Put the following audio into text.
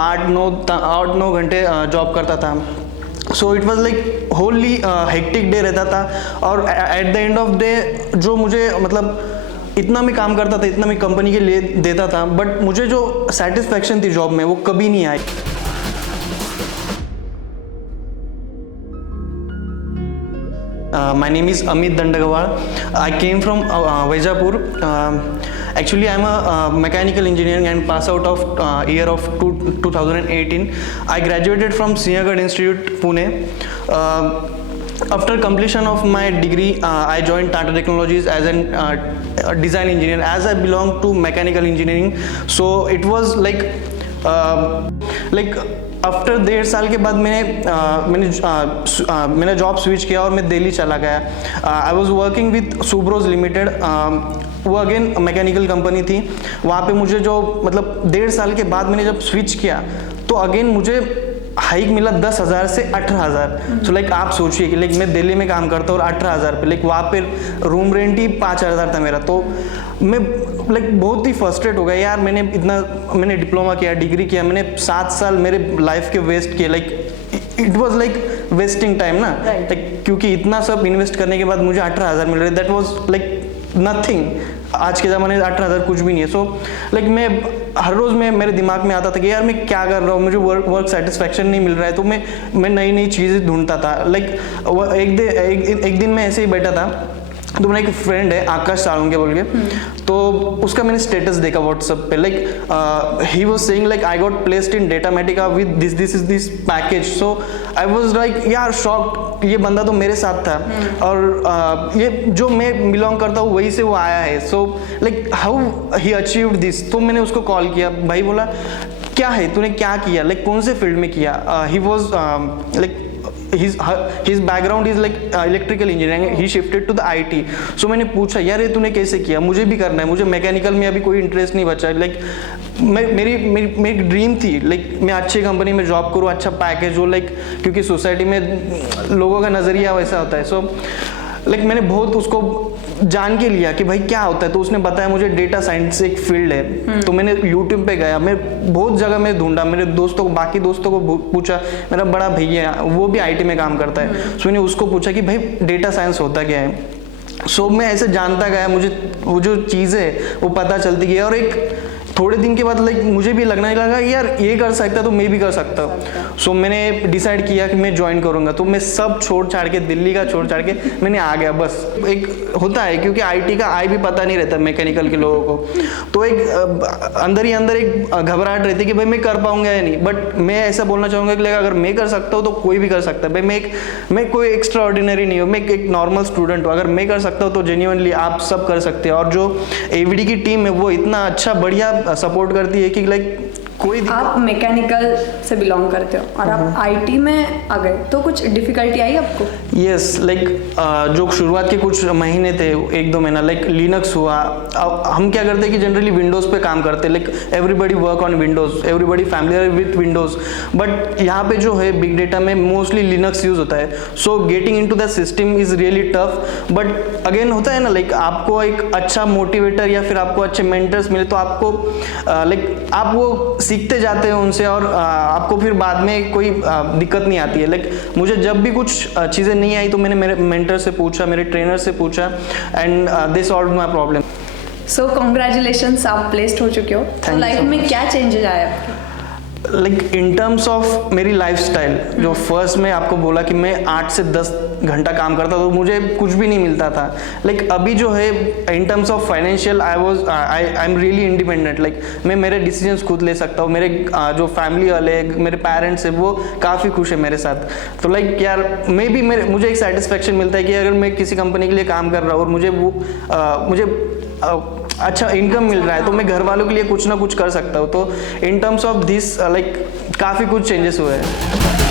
8-9 घंटे जॉब करता था। So it was like holy hectic day रहता था, और at the end of day जो मुझे मतलब इतना मैं काम करता था, इतना मैं कंपनी के लिए देता था, बट मुझे जो सेटिस्फैक्शन थी जॉब में वो कभी नहीं आई। My name is Amit Dandagawal. I came from Vaijapur. Actually, I'm a mechanical engineering and pass out of year of 2018. I graduated from Sinhagad Institute, Pune. After completion of my degree, I joined Tata Technologies as a design engineer. As I belong to mechanical engineering, so it was like after 1.5 साल के बाद मैंने job switch किया और मैं दिल्ली चला गया। I was working with Subros limited, वो अगेन मैकेनिकल कंपनी थी। वहाँ पे मुझे जो मतलब 1.5 साल के बाद मैंने जब स्विच किया तो अगेन मुझे हाइक मिला 10,000 से 18,000। सो लाइक आप सोचिए कि लाइक मैं दिल्ली में काम करता हूँ और 18,000 पे, लाइक वहाँ पे रूम रेंट ही 5,000 था मेरा। तो मैं लाइक बहुत ही फ्रस्ट्रेट हो गया यार, मैंने डिप्लोमा किया, डिग्री किया, मैंने 7 साल मेरे लाइफ के वेस्ट किए। Like it was like wasting time ना, लाइक क्योंकि इतना सब इन्वेस्ट करने के बाद मुझे 18,000 मिल रहे, दैट वाज लाइक नथिंग। आज के ज़माने में 18,000 कुछ भी नहीं है। सो लाइक मैं हर रोज़ मेरे दिमाग में आता था कि यार मैं क्या कर रहा हूँ, मुझे वर्क सेटिस्फैक्शन नहीं मिल रहा है। तो मैं नई नई चीज़ें ढूंढता था। लाइक एक दिन मैं ऐसे ही बैठा था, तो मेरा एक फ्रेंड है आकाश साळुंके बोल के, तो उसका मैंने स्टेटस देखा व्हाट्सएप पे। Like he was saying like I got placed in Datametica with this package. So I was like यार शॉक्ड, ये बंदा तो मेरे साथ था और ये जो मैं बिलोंग करता हूँ वही से वो आया है। So like how he achieved this. तो मैंने उसको कॉल किया, भाई बोला क्या है तूने क्या किया, लाइक कौन से फील्ड में किया। He was like his background is like electrical engineering, he shifted to the IT. So मैंने पूछा यार ये तूने कैसे किया, मुझे भी करना है, मुझे मैकेनिकल में अभी कोई इंटरेस्ट नहीं बचा। लाइक मेरी ड्रीम थी लाइक मैं अच्छी कंपनी में जॉब करूँ, अच्छा पैकेज हो, लाइक क्योंकि सोसाइटी में लोगों का नज़रिया वैसा होता है। सो लाइक मैंने बहुत उसको जान के लिया कि भाई क्या होता है। तो उसने बताया मुझे डेटा साइंस एक फील्ड है। तो मैंने यूट्यूब पे गया, मैं बहुत जगह में ढूंढा, मेरे दोस्तों को, बाकी दोस्तों को पूछा। मेरा बड़ा भैया वो भी IT में काम करता है, सो मैंने उसको पूछा कि भाई डेटा साइंस होता क्या है। सो मैं ऐसे जानता गया, मुझे वो जो चीज़ है वो पता चलती गई। और एक थोड़े दिन के बाद लाइक मुझे भी लगने लगा यार ये कर सकता तो मैं भी कर सकता हूँ। सो मैंने डिसाइड किया कि मैं ज्वाइन करूँगा। तो मैं सब छोड़ छाड़ के, दिल्ली का छोड़ छाड़ के मैंने आ गया। बस एक होता है क्योंकि IT का भी पता नहीं रहता मैकेनिकल के लोगों को, तो एक अंदर ही अंदर एक घबराहट रहती है कि भाई मैं कर पाऊंगा या नहीं। बट मैं ऐसा बोलना चाहूँगा कि अगर मैं कर सकता हूँ तो कोई भी कर सकता है। भाई मैं कोई एक्स्ट्रा ऑर्डिनरी नहीं हूँ, मैं एक नॉर्मल स्टूडेंट हूँ। अगर मैं कर सकता हूँ तो जेन्युइनली आप सब कर सकते हैं। और जो AVD की टीम है वो इतना अच्छा बढ़िया सपोर्ट करती है कि लाइक कोई आप मैकेनिकल से बिलोंग करते हो और आप IT में आ गए, तो कुछ डिफिकल्टी आई आपको? यस, लाइक जो शुरुआत के कुछ महीने थे, 1-2 महीना, लाइक लिनक्स हुआ। हम क्या करते हैं कि जनरली विंडोज़ पे काम करते हैं, like everybody work on Windows, everybody familiar with Windows. But यहाँ पे जो है बिग डेटा में मोस्टली लिनक्स यूज़ होता है। So getting into the system is really tough. But again होता है ना, लाइक आपको एक अच्छा मोटिवेटर या फिर आपको अच्छे मेंटर्स मिले तो आपको लाइक आप वो सीखते जाते हैं उनसे, और आपको फिर बाद में कोई दिक्कत नहीं आती है। लाइक मुझे जब भी कुछ चीज़ें नहीं आई तो मैंने मेरे मेंटर से पूछा, मेरे ट्रेनर से पूछा, and they solved my problem. So congratulations, आप प्लेस्ड हो चुके हो। तो लाइफ में क्या चेंजेस आए आपके? लाइक इन टर्म्स ऑफ मेरी लाइफस्टाइल, जो फर्स्ट में आपको बोला कि मैं 8 से 10 घंटा काम करता तो मुझे कुछ भी नहीं मिलता था। लाइक अभी जो है in terms of financial I am really independent. Like मैं मेरे डिसीजंस खुद ले सकता हूँ। मेरे जो फैमिली वाले, मेरे पेरेंट्स है वो काफ़ी खुश है मेरे साथ। तो लाइक यार मुझे एक सेटिस्फेक्शन मिलता है कि अगर मैं किसी कंपनी के लिए काम कर रहा हूँ और मुझे अच्छा इनकम मिल रहा है तो मैं घर वालों के लिए कुछ ना कुछ कर सकता हूँ। तो in terms of this like काफ़ी कुछ चेंजेस हुए हैं।